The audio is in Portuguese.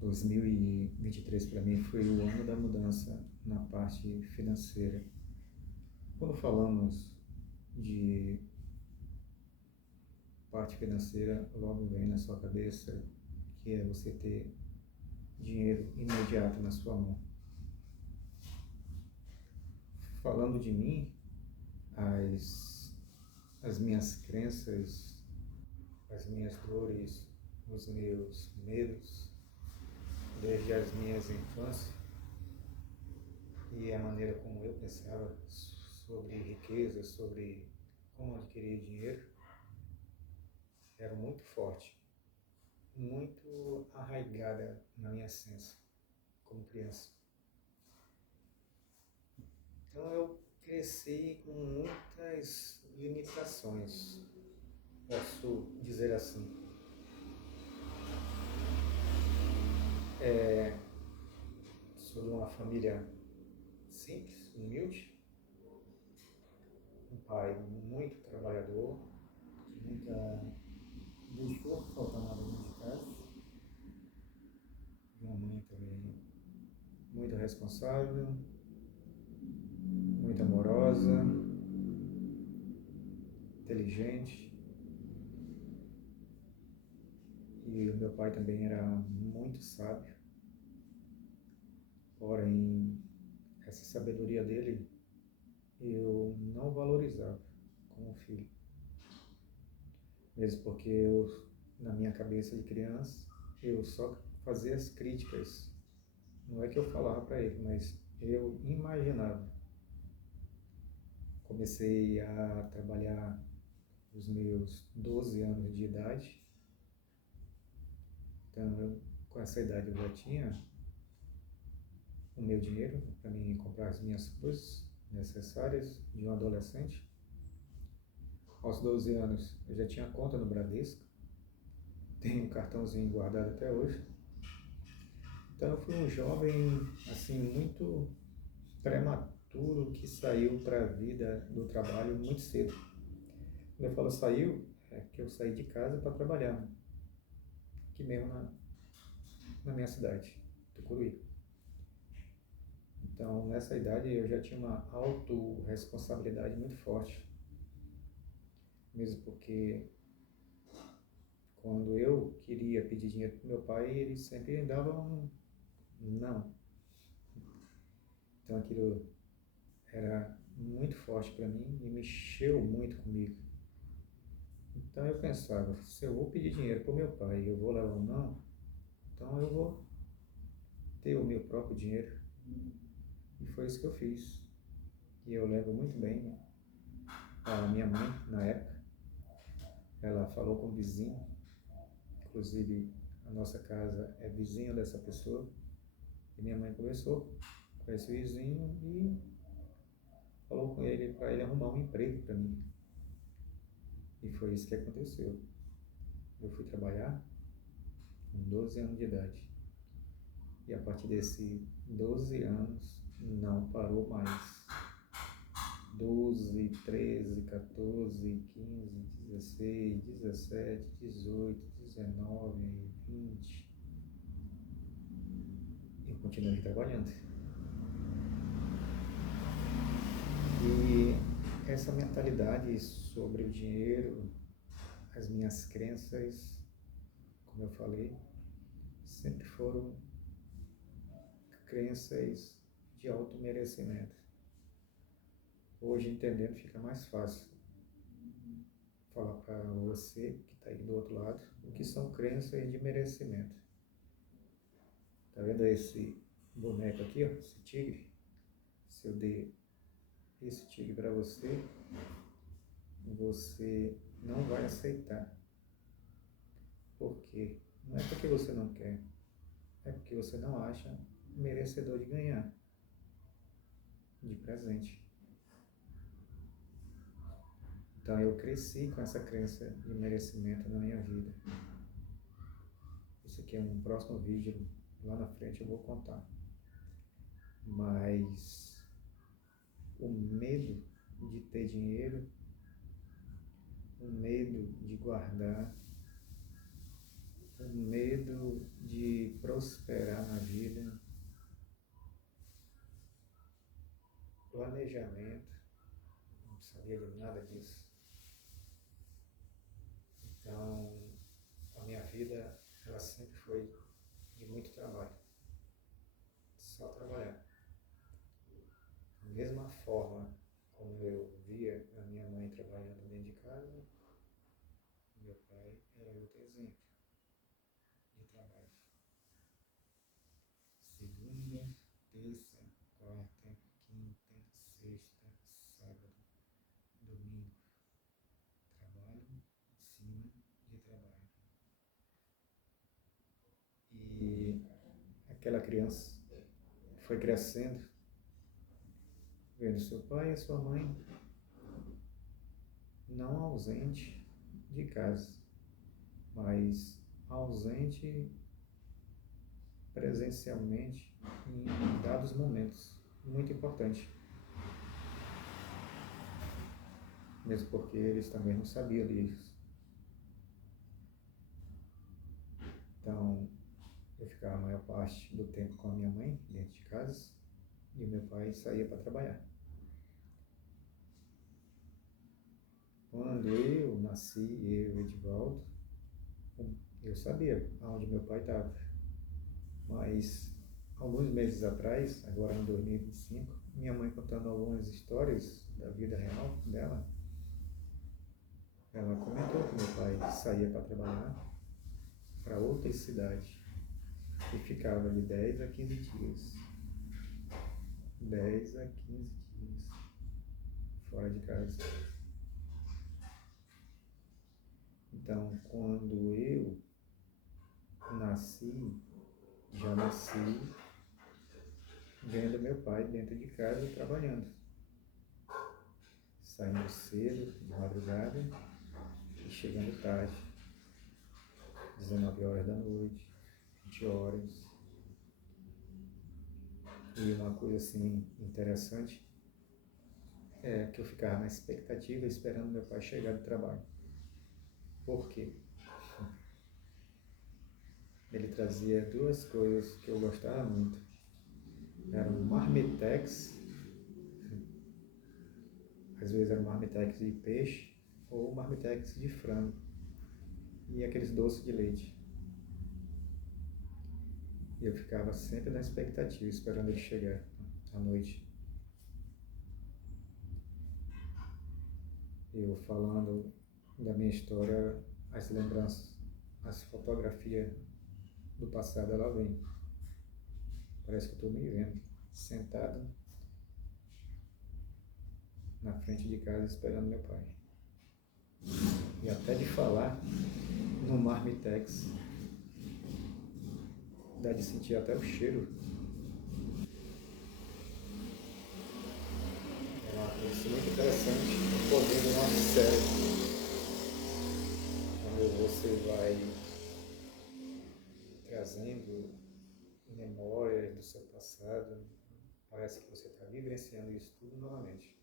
2023 para mim foi o ano da mudança na parte financeira. Quando falamos de parte financeira, logo vem na sua cabeça que é você ter dinheiro imediato na sua mão. Falando de mim, as minhas crenças, as minhas dores, os meus medos, desde as minhas infâncias e a maneira como eu pensava sobre riqueza, sobre como adquirir dinheiro, era muito forte, muito arraigada na minha essência como criança. Então eu cresci com muitas limitações, posso dizer assim. Sou de uma família simples, humilde, um pai muito trabalhador, buscou faltar nada dentro de casa, minha mãe também muito responsável, muito amorosa, inteligente. E o meu pai também era muito sábio, porém essa sabedoria dele eu não valorizava como filho. Mesmo porque eu, na minha cabeça de criança, eu só fazia as críticas. Não é que eu falava para ele, mas eu imaginava. Comecei a trabalhar nos meus 12 anos de idade. Então, com essa idade eu já tinha o meu dinheiro para mim comprar as minhas coisas necessárias de um adolescente. Aos 12 anos eu já tinha conta no Bradesco, tenho um cartãozinho guardado até hoje. Então eu fui um jovem assim muito prematuro que saiu para a vida do trabalho muito cedo. Quando eu falo saiu, é que eu saí de casa para trabalhar, aqui mesmo na minha cidade, Tucuruí. Então, nessa idade eu já tinha uma autorresponsabilidade muito forte, mesmo porque quando eu queria pedir dinheiro para meu pai, ele sempre dava um não. Então aquilo era muito forte para mim e mexeu muito comigo. Então eu pensava, se eu vou pedir dinheiro para o meu pai e eu vou levar um não, então eu vou ter o meu próprio dinheiro. E foi isso que eu fiz. E eu lembro muito bem a minha mãe, na época, ela falou com o vizinho, inclusive a nossa casa é vizinha dessa pessoa, e minha mãe conversou com esse vizinho e falou com ele para ele arrumar um emprego para mim. E foi isso que aconteceu. Eu fui trabalhar com 12 anos de idade. E a partir desses 12 anos não parou mais. 12, 13, 14, 15, 16, 17, 18, 19, 20. Eu continuei trabalhando. E essa mentalidade sobre o dinheiro, as minhas crenças, como eu falei, sempre foram crenças de auto-merecimento. Hoje, entendendo, fica mais fácil falar para você que está aí do outro lado o que são crenças de merecimento. Tá vendo esse boneco aqui, ó, esse tigre? Se eu der esse tigre para você, você não vai aceitar. Por quê? Não é porque você não quer, é porque você não acha merecedor de ganhar de presente. Então eu cresci com essa crença de merecimento na minha vida. Isso aqui é um próximo vídeo, lá na frente eu vou contar. Mas o medo de ter dinheiro, o medo de guardar, o medo de prosperar, ela sempre foi de muito trabalho, só trabalhar. Da mesma forma como eu via a minha mãe trabalhando dentro de casa, meu pai era outro exemplo de trabalho. Segunda, terça, quarta, quinta, sexta, sábado, domingo. Trabalho em cima de trabalho. E aquela criança foi crescendo, vendo seu pai e sua mãe não ausente de casa, mas ausente presencialmente em dados momentos. Muito importante, mesmo porque eles também não sabiam disso. Então, eu ficava a maior parte do tempo com a minha mãe dentro de casa e o meu pai saía para trabalhar. Quando eu nasci, eu, Edivaldo, eu sabia aonde meu pai estava, mas alguns meses atrás, agora em 2025, minha mãe contando algumas histórias da vida real dela, ela comentou que meu pai saía para trabalhar para outra cidade e ficava de 10 a 15 dias. 10 a 15 dias fora de casa. Então, quando eu nasci, já nasci vendo meu pai dentro de casa trabalhando, saindo cedo, de madrugada, e chegando tarde, 19 horas da noite, 20 horas. E uma coisa assim interessante é que eu ficava na expectativa, esperando meu pai chegar do trabalho. Por quê? Ele trazia duas coisas que eu gostava muito. Era um marmitex, às vezes era um marmitex de peixe ou um marmitex de frango. E aqueles doces de leite. E eu ficava sempre na expectativa, esperando ele chegar à noite. Eu falando da minha história, as lembranças, as fotografias do passado, ela vem. Parece que eu estou me vendo, sentado na frente de casa esperando meu pai. E até de falar no marmitex, dá de sentir até o cheiro. É uma coisa muito interessante, o poder do nosso cérebro. Quando você vai trazendo memórias do seu passado, parece que você está vivenciando isso tudo novamente.